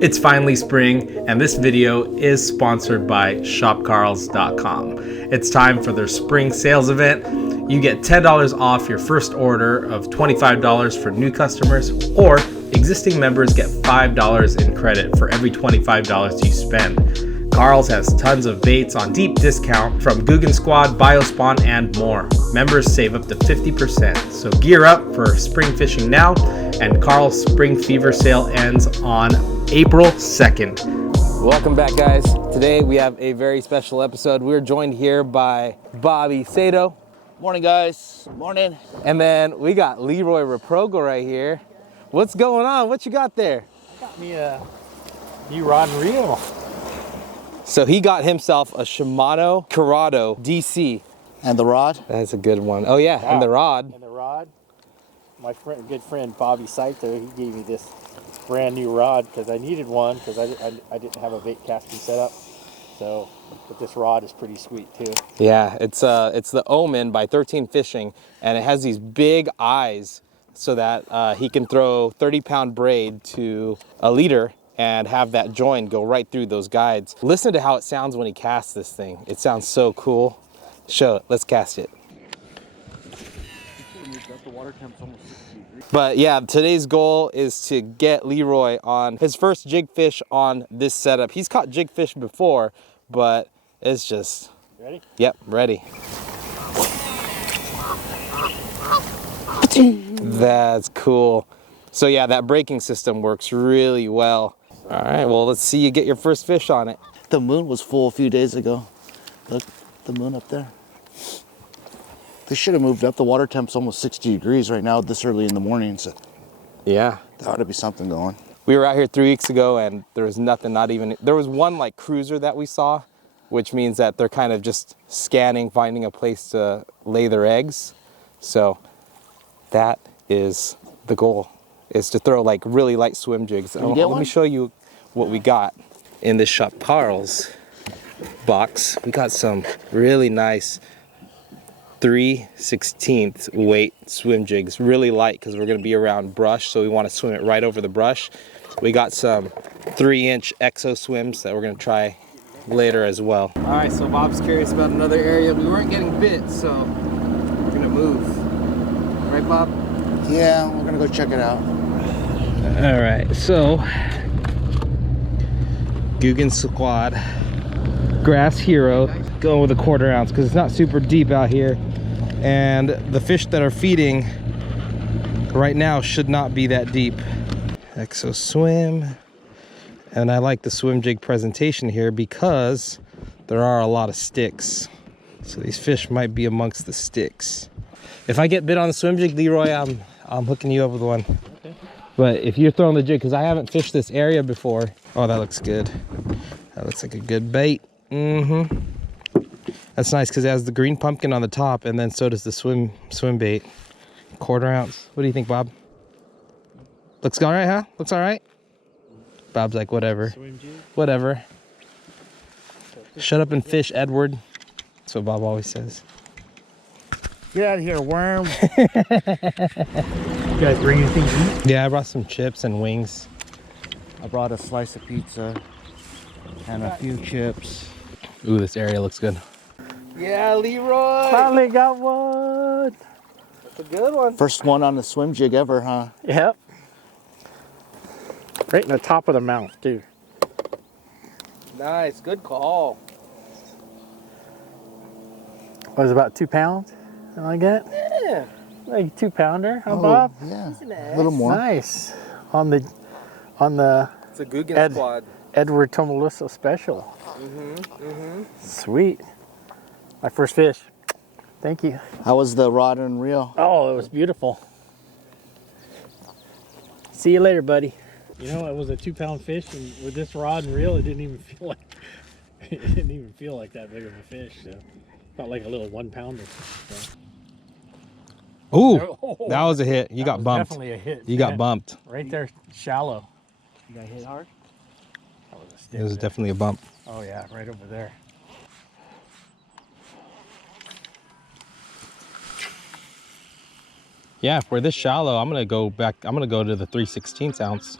It's finally spring, and this video is sponsored by shopcarls.com. It's time for their spring sales event. You get $10 off your first order of $25 for new customers, or existing members get $5 in credit for every $25 you spend. Carl's has tons of baits on deep discount from Guggen Squad, Biospawn, and more. Members save up to 50%, so gear up for spring fishing now, and Carl's Spring Fever sale ends on April 2nd. Welcome back, guys. Today we have a very special episode. We're joined here by Bobby Sato. Morning, guys. Morning. And then we got Leroy Reprogo right here. What's going on? What you got there? Got me a new rod and reel. So he got himself a Shimano Corrado DC. And the rod? That's a good one. Oh yeah, and the rod. And the rod. My good friend Bobby Saito, he gave me this brand new rod because I needed one because I didn't have a bait casting set up. So, but this rod is pretty sweet too. Yeah, it's the Omen by 13 Fishing, and it has these big eyes so that he can throw 30-pound braid to a leader and have that join go right through those guides. Listen to how it sounds when he casts this thing. It sounds so cool. Show it, let's cast it. But yeah, today's goal is to get Leroy on his first jig fish on this setup. He's caught jig fish before, but it's just... Ready? Yep, ready. That's cool. So yeah, that braking system works really well. All right, well, let's see you get your first fish on it. The moon was full a few days ago. Look, the moon up there. They should have moved up. The water temp's almost 60 degrees right now this early in the morning, so Yeah. there ought to be something going. We were out here 3 weeks ago and there was nothing, not even, there was one like cruiser that we saw, which means that they're kind of just scanning, finding a place to lay their eggs. So that is the goal, is to throw like really light swim jigs. Let me show you what we got in this Shop Carl's box. We got some really nice 3/16 weight swim jigs, really light because we're going to be around brush, so we want to swim it right over the brush. We got some 3-inch exo swims that we're going to try later as well. All right, so Bob's curious about another area. We weren't getting bit, so we're going to move. Right, Bob? Yeah, we're gonna go check it out. All right, so Guggen Squad Grass Hero, going with a 1/4 ounce because it's not super deep out here, and the fish that are feeding right now should not be that deep. Exo swim, and I like the swim jig presentation here because there are a lot of sticks, so these fish might be amongst the sticks. If I get bit on the swim jig, Leroy, I'm hooking you up with one. Okay. But if you're throwing the jig, because I haven't fished this area before. Oh, that looks good. That looks like a good bait. That's nice because it has the green pumpkin on the top, and then so does the swim bait. 1/4 ounce. What do you think, Bob? Looks all right, huh? Looks all right? Bob's like, whatever. Whatever. Shut up and fish, Edward. That's what Bob always says. Get out of here, worm. You guys bring anything to eat? Yeah, I brought some chips and wings. I brought a slice of pizza and a few chips. Ooh, this area looks good. Yeah, Leroy! Finally got one. That's a good one. First one on the swim jig ever, huh? Yep. Right in the top of the mouth, too. Nice, good call. What is it, about 2 pounds? Something like that? Yeah. Like 2-pounder, huh, Oh, Bob? yeah, a little more. Nice. On the It's a Guggen Squad. Edward Tomaluso special. Sweet. My first fish. Thank you. How was the rod and reel? Oh, it was beautiful. See you later, buddy. You know, it was a 2-pound fish, and with this rod and reel, it didn't even feel like that big of a fish. So. Felt like a little 1-pounder. So. Ooh, that was a hit. You got bumped. Definitely a hit. You got bumped. Right there, shallow. You got hit hard? That was a stick. It was definitely a bump. Oh yeah, right over there. Yeah, if we're this shallow, I'm gonna go back. I'm gonna go to the 3/16 ounce.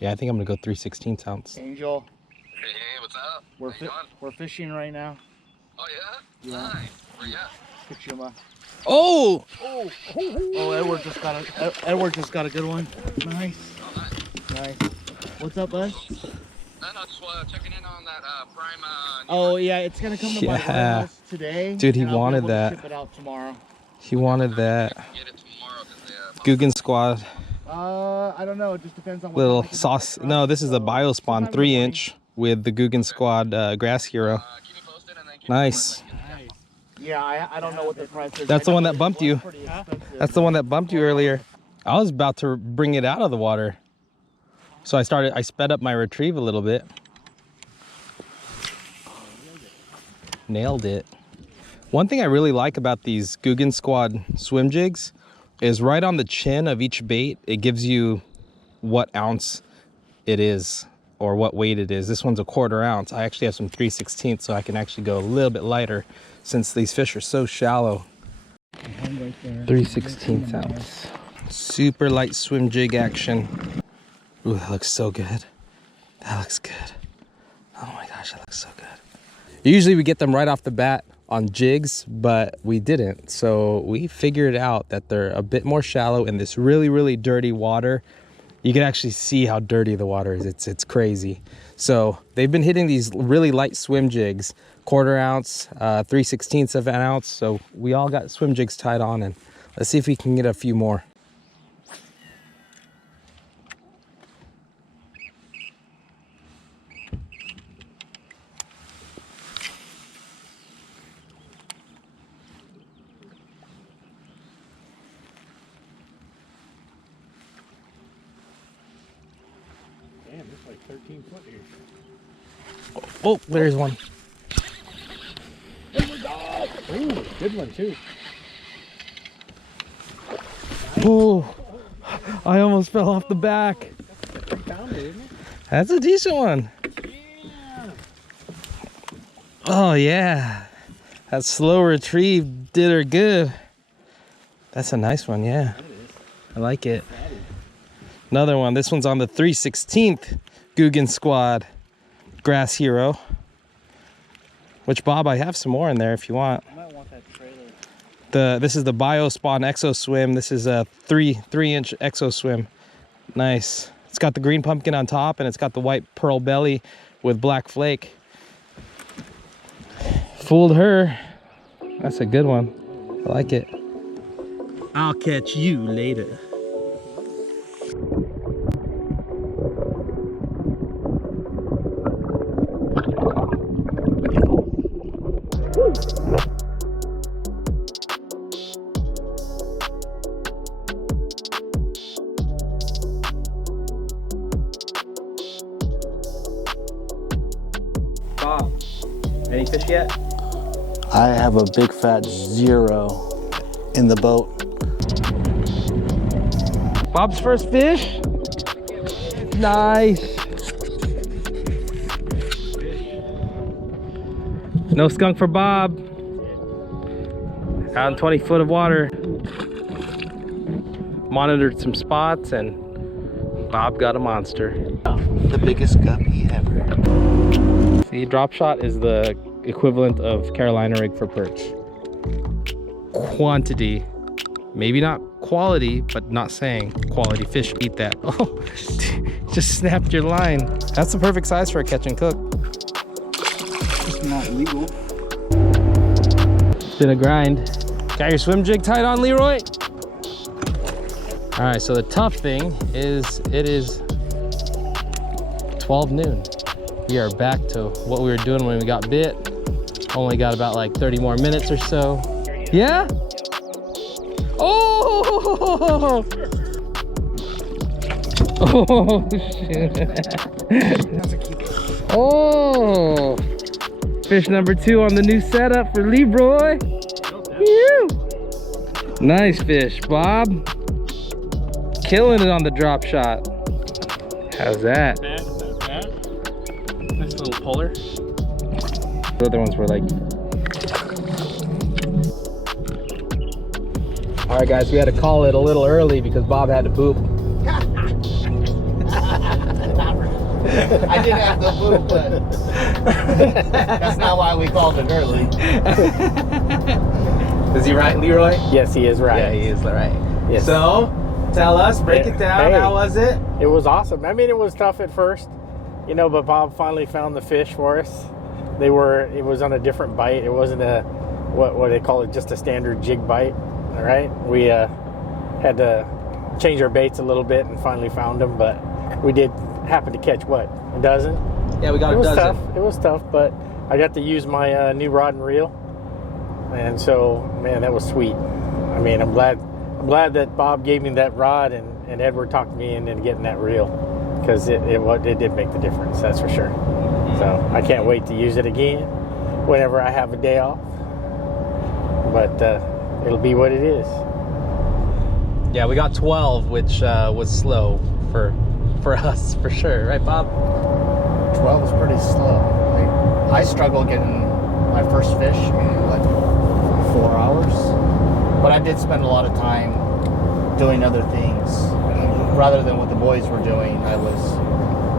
Yeah, I think I'm gonna go 3/16 ounce. Angel, Hey, what's up? we're fishing right now. Oh yeah? Nice. Where you at? Kachuma. Oh! Oh, Edward just got a good one. Nice. Oh, nice. Nice. What's up, bud? No, just checking in on that prime. Oh yeah, it's gonna come to my Yeah. warehouse today. Dude, he and I'll be wanted able to that. Ship it out tomorrow. He wanted that. Get it tomorrow because Guggen Squad. I don't know. It just depends on what Little time I can sauce. pick it up. No, this is the So, sometime Biospawn in the 3-inch with the Guggen Squad Grass Hero. keep me posted and then keep Nice. morning. Nice. Yeah, I don't know what the price is. That's the one that bumped you. Pretty expensive. That's the one that bumped you earlier. I was about to bring it out of the water. So I sped up my retrieve a little bit. Nailed it. One thing I really like about these Guggen Squad swim jigs is right on the chin of each bait, it gives you what ounce it is or what weight it is. This one's a 1/4 ounce. I actually have some 3/16, so I can actually go a little bit lighter since these fish are so shallow. 3/16 ounce. Super light swim jig action. Ooh, that looks so good. That looks good. Oh my gosh, that looks so good. Usually we get them right off the bat on jigs, but we didn't. So we figured out that they're a bit more shallow in this really, really dirty water. You can actually see how dirty the water is. It's crazy. So they've been hitting these really light swim jigs, 1/4 ounce, 3/16 of an ounce. So we all got swim jigs tied on, and let's see if we can get a few more. Damn, it's like 13 foot here. Oh, there's one. Ooh, good one too. Oh, I almost fell off the back. Found it, isn't it? That's a decent one. Yeah. Oh yeah, that slow retrieve did her good. That's a nice one, yeah. I like it. Another one. This one's on the 3/16 Guggen Squad Grass Hero. Which, Bob, I have some more in there if you want. I might want that trailer. This is the Biospawn Exo Swim. This is a 3-inch Exo Swim. Nice. It's got the green pumpkin on top and it's got the white pearl belly with black flake. Fooled her. That's a good one. I like it. I'll catch you later. Bob, any fish yet? I have a big fat 0 in the boat. Bob's first fish. Nice. No skunk for Bob. Out in 20 foot of water. Monitored some spots and Bob got a monster. The biggest guppy ever. See, drop shot is the equivalent of Carolina rig for perch. Quantity, maybe not quality, but not saying quality fish eat that. Oh, just snapped your line. That's the perfect size for a catch and cook. It's not legal. It's been a grind. Got your swim jig tied on, Leroy? All right, so the tough thing is it is 12 noon. We are back to what we were doing when we got bit. Only got about like 30 more minutes or so. Yeah? Oh! Oh, shit. Oh! Fish number 2 on the new setup for Leroy. Woo! Nice fish, Bob. Killing it on the drop shot. How's that? Bad, not bad. Nice little puller. The other ones were like... All right, guys, we had to call it a little early because Bob had to poop. I did have the boot, but that's not why we called it early. Is he right, Leroy? Yes, he is right. Yeah, he is right. Yes. So, tell us, break it down. Hey. How was it? It was awesome. I mean, it was tough at first, you know, but Bob finally found the fish for us. It was on a different bite. It wasn't a, what they call it, just a standard jig bite. All right. We had to change our baits a little bit and finally found them, but we did happen to catch what? A dozen? Yeah, we got It a was dozen. tough. It was tough, but I got to use my new rod and reel. And so, man, that was sweet. I mean, I'm glad that Bob gave me that rod and Edward talked me into getting that reel, because it did make the difference, that's for sure. So I can't wait to use it again whenever I have a day off. But it'll be what it is. Yeah, we got 12, which was slow for us, for sure. Right, Bob? 12 is pretty slow. Like, I struggle getting my first fish in like 4 hours, but I did spend a lot of time doing other things. Rather than what the boys were doing, I was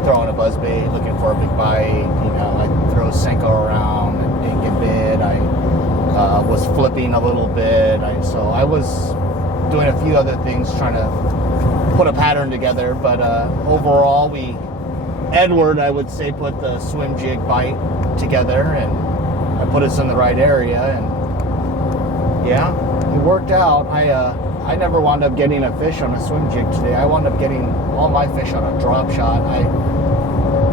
throwing a buzzbait, looking for a big bite. You know, I throw a Senko around and didn't get bit. I was flipping a little bit. So I was doing a few other things, trying to put a pattern together. But overall, Edward, I would say, put the swim jig bite together, and I put us in the right area, and yeah, it worked out. I never wound up getting a fish on a swim jig today. I wound up getting all my fish on a drop shot. I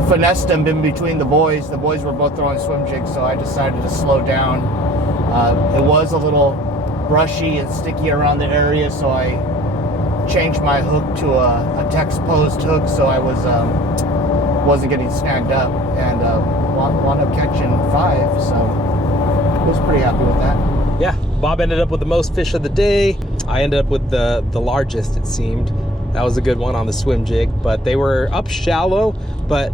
finessed them in between the boys. The boys were both throwing swim jigs, so I decided to slow down. It was a little brushy and sticky around the area, so I changed my hook to a text-posed hook, so I wasn't getting snagged up, and wound up catching 5, so I was pretty happy with that. Yeah, Bob ended up with the most fish of the day. I ended up with the largest, it seemed. That was a good one on the swim jig, but they were up shallow. But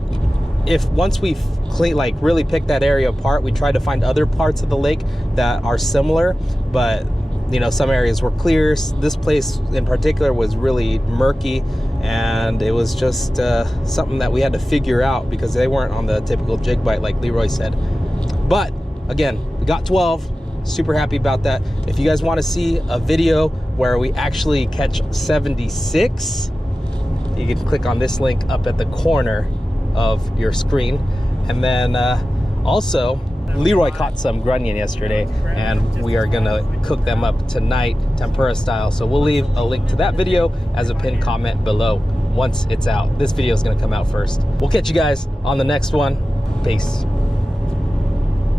if once we really pick that area apart, we try to find other parts of the lake that are similar, but you know, some areas were clear. This place in particular was really murky, and it was just something that we had to figure out because they weren't on the typical jig bite like Leroy said. But again, we got 12. Super happy about that. If you guys want to see a video where we actually catch 76, you can click on this link up at the corner of your screen. And then also, Leroy caught some grunion yesterday, and we are gonna cook them up tonight, tempura style. So we'll leave a link to that video as a pinned comment below once it's out. This video is gonna come out first. We'll catch you guys on the next one. Peace.